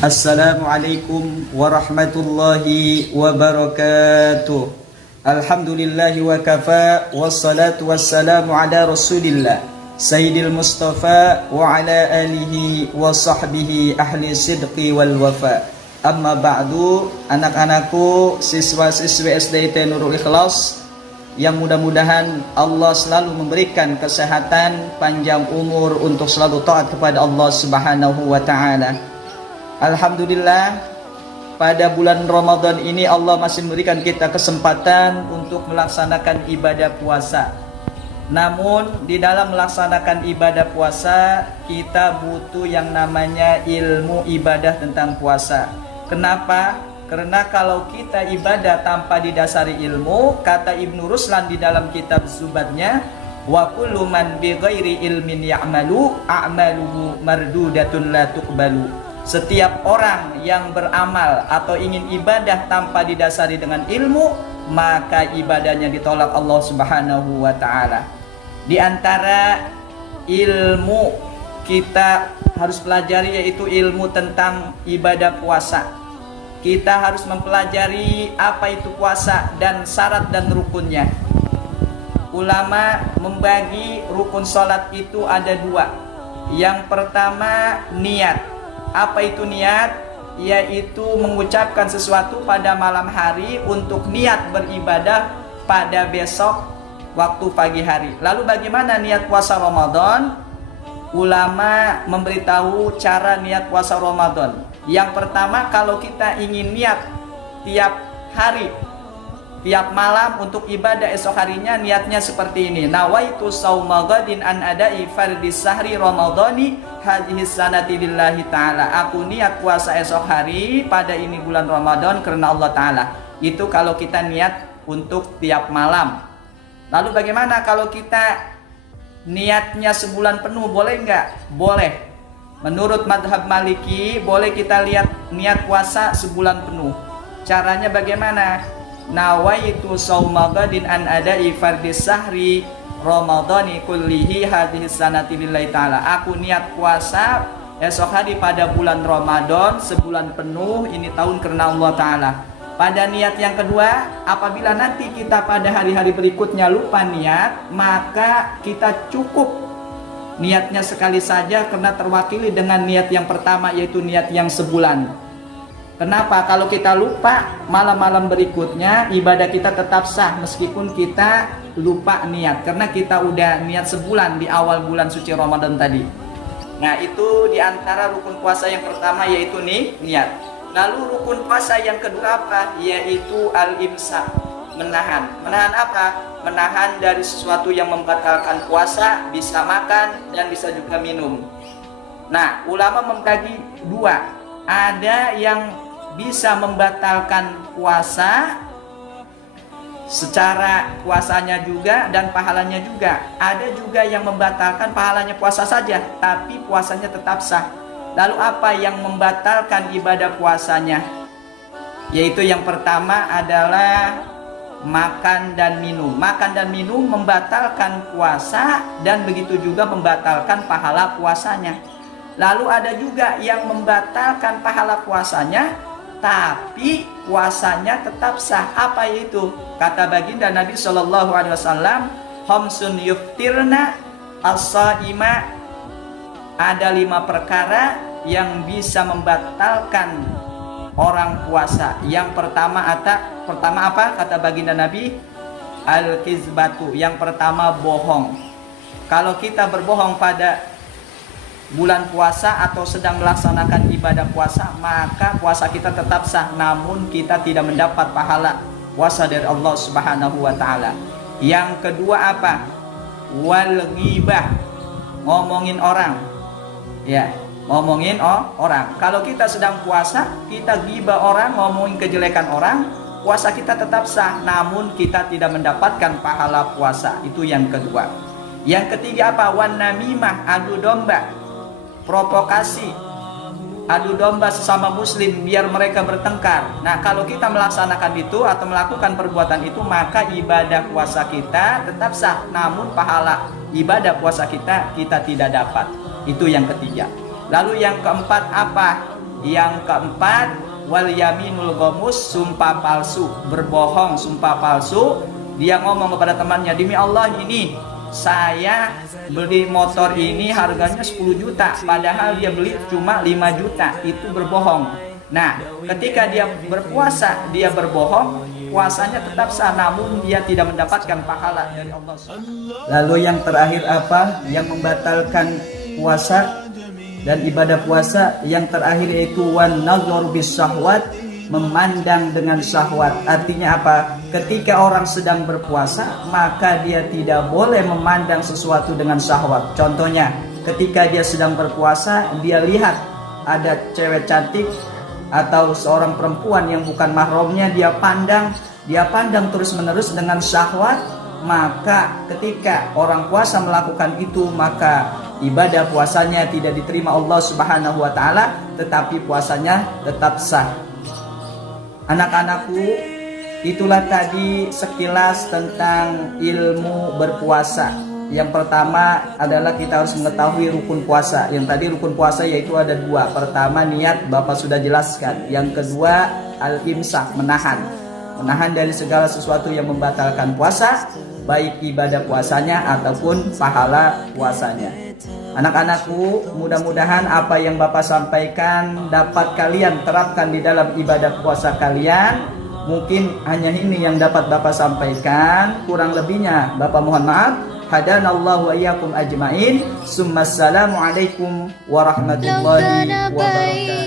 Assalamualaikum warahmatullahi wabarakatuh. Alhamdulillahi wa kafa, wassalatu wassalamu ala rasulillah Sayyidil Mustafa wa ala alihi wa sahbihi ahli sidqi wal wafa. Amma ba'du, anak-anakku, siswa-siswi SDIT Nurul Ikhlas, yang mudah-mudahan Allah selalu memberikan kesehatan, panjang umur untuk selalu taat kepada Allah Subhanahu wa ta'ala. Alhamdulillah, pada bulan Ramadan ini Allah masih memberikan kita kesempatan untuk melaksanakan ibadah puasa. Namun di dalam melaksanakan ibadah puasa, kita butuh yang namanya ilmu ibadah tentang puasa. Kenapa? Karena kalau kita ibadah tanpa didasari ilmu, kata Ibnu Ruslan di dalam kitab Zubatnya, wa kullu man bighairi ilmin ya'malu a'maluhu mardudatun la tuqbalu. Setiap orang yang beramal atau ingin ibadah tanpa didasari dengan ilmu, maka ibadahnya ditolak Allah Subhanahu wa ta'ala. Di antara ilmu kita harus pelajari yaitu ilmu tentang ibadah puasa. Kita harus mempelajari apa itu puasa dan syarat dan rukunnya. Ulama membagi rukun sholat itu ada dua. Yang pertama niat. Apa itu niat? Yaitu mengucapkan sesuatu pada malam hari untuk niat beribadah pada besok waktu pagi hari. Lalu bagaimana niat puasa Ramadan? Ulama memberitahu cara niat puasa Ramadan. Yang pertama, kalau kita ingin niat tiap hari, tiap malam untuk ibadah esok harinya, niatnya seperti ini. Nawaitu shauma ghadin an adai fardis sahri ramadhani hadhihi sanati lillahi ta'ala. Aku niat puasa esok hari pada ini bulan Ramadan karena Allah Ta'ala. Itu kalau kita niat untuk tiap malam. Lalu bagaimana kalau kita niatnya sebulan penuh, boleh enggak? Boleh. Menurut madhab Maliki, boleh kita niat puasa sebulan penuh. Caranya bagaimana? Nawaitu shauma ghadin an adai fardis sahri ramadhani kullihi hadhihi sanati lillahi ta'ala. Aku niat puasa esok hari pada bulan Ramadan sebulan penuh ini tahun karena Allah Ta'ala. Pada niat yang kedua, apabila nanti kita pada hari-hari berikutnya lupa niat, maka kita cukup niatnya sekali saja karena terwakili dengan niat yang pertama yaitu niat yang sebulan. Kenapa? Kalau kita lupa, malam-malam berikutnya ibadah kita tetap sah meskipun kita lupa niat, karena kita udah niat sebulan di awal bulan suci Ramadan tadi. Nah, itu diantara rukun puasa yang pertama yaitu niat. Lalu rukun puasa yang kedua apa? Yaitu al-imsak, menahan. Menahan apa? Menahan dari sesuatu yang membatalkan puasa, bisa makan dan bisa juga minum. Nah, ulama membagi dua. Ada yang bisa membatalkan puasa secara puasanya juga dan pahalanya juga. Ada juga yang membatalkan pahalanya puasa saja, tapi puasanya tetap sah. Lalu apa yang membatalkan ibadah puasanya? Yaitu yang pertama adalah makan dan minum. Makan dan minum membatalkan puasa dan begitu juga membatalkan pahala puasanya. Lalu ada juga yang membatalkan pahala puasanya, tapi puasanya tetap sah. Apa itu? Kata baginda Nabi SAW, khamsun yuftirna as-saima, ada 5 perkara yang bisa membatalkan orang puasa. Yang pertama apa? Kata baginda Nabi, al-kizbatu. Yang pertama bohong. Kalau kita berbohong pada bulan puasa atau sedang melaksanakan ibadah puasa, maka puasa kita tetap sah, namun kita tidak mendapat pahala puasa dari Allah Subhanahu wa ta'ala. Yang kedua apa? Wal ghibah, ngomongin orang. Ya, ngomongin orang. Kalau kita sedang puasa, kita ghibah orang, ngomongin kejelekan orang, puasa kita tetap sah, namun kita tidak mendapatkan pahala puasa. Itu yang kedua. Yang ketiga apa? Wan namimah, adu domba, provokasi, adu domba sesama muslim biar mereka bertengkar. Nah, kalau kita melaksanakan itu atau melakukan perbuatan itu, maka ibadah puasa kita tetap sah, namun pahala ibadah puasa kita tidak dapat. Itu yang ketiga. Lalu yang keempat apa? Yang keempat, wal yaminul ghamus, sumpah palsu, berbohong, sumpah palsu. Dia ngomong kepada temannya, demi Allah ini saya beli motor ini harganya 10 juta, padahal dia beli cuma 5 juta. Itu berbohong. Nah, ketika dia berpuasa, dia berbohong, puasanya tetap sah, namun dia tidak mendapatkan pahala dari Allah. Lalu yang terakhir apa? Yang membatalkan puasa dan ibadah puasa yang terakhir yaitu wan nazar bis syahwat, memandang dengan syahwat. Artinya apa? Ketika orang sedang berpuasa, maka dia tidak boleh memandang sesuatu dengan syahwat. Contohnya, ketika dia sedang berpuasa, dia lihat ada cewek cantik atau seorang perempuan yang bukan mahramnya, dia pandang terus-menerus dengan syahwat, maka ketika orang puasa melakukan itu, maka ibadah puasanya tidak diterima Allah Subhanahu wa taala, tetapi puasanya tetap sah. Anak-anakku, itulah tadi sekilas tentang ilmu berpuasa. Yang pertama adalah kita harus mengetahui rukun puasa. Yang tadi rukun puasa yaitu ada dua. Pertama niat, Bapak sudah jelaskan. Yang kedua al-imsak, menahan dari segala sesuatu yang membatalkan puasa, baik ibadah puasanya ataupun pahala puasanya. Anak-anakku, mudah-mudahan apa yang Bapak sampaikan dapat kalian terapkan di dalam ibadah puasa kalian. Mungkin hanya ini yang dapat Bapak sampaikan, kurang lebihnya Bapak mohon maaf. Hadanallahu wa iyyakum ajmain. Sumassalamu alaikum warahmatullahi wabarakatuh.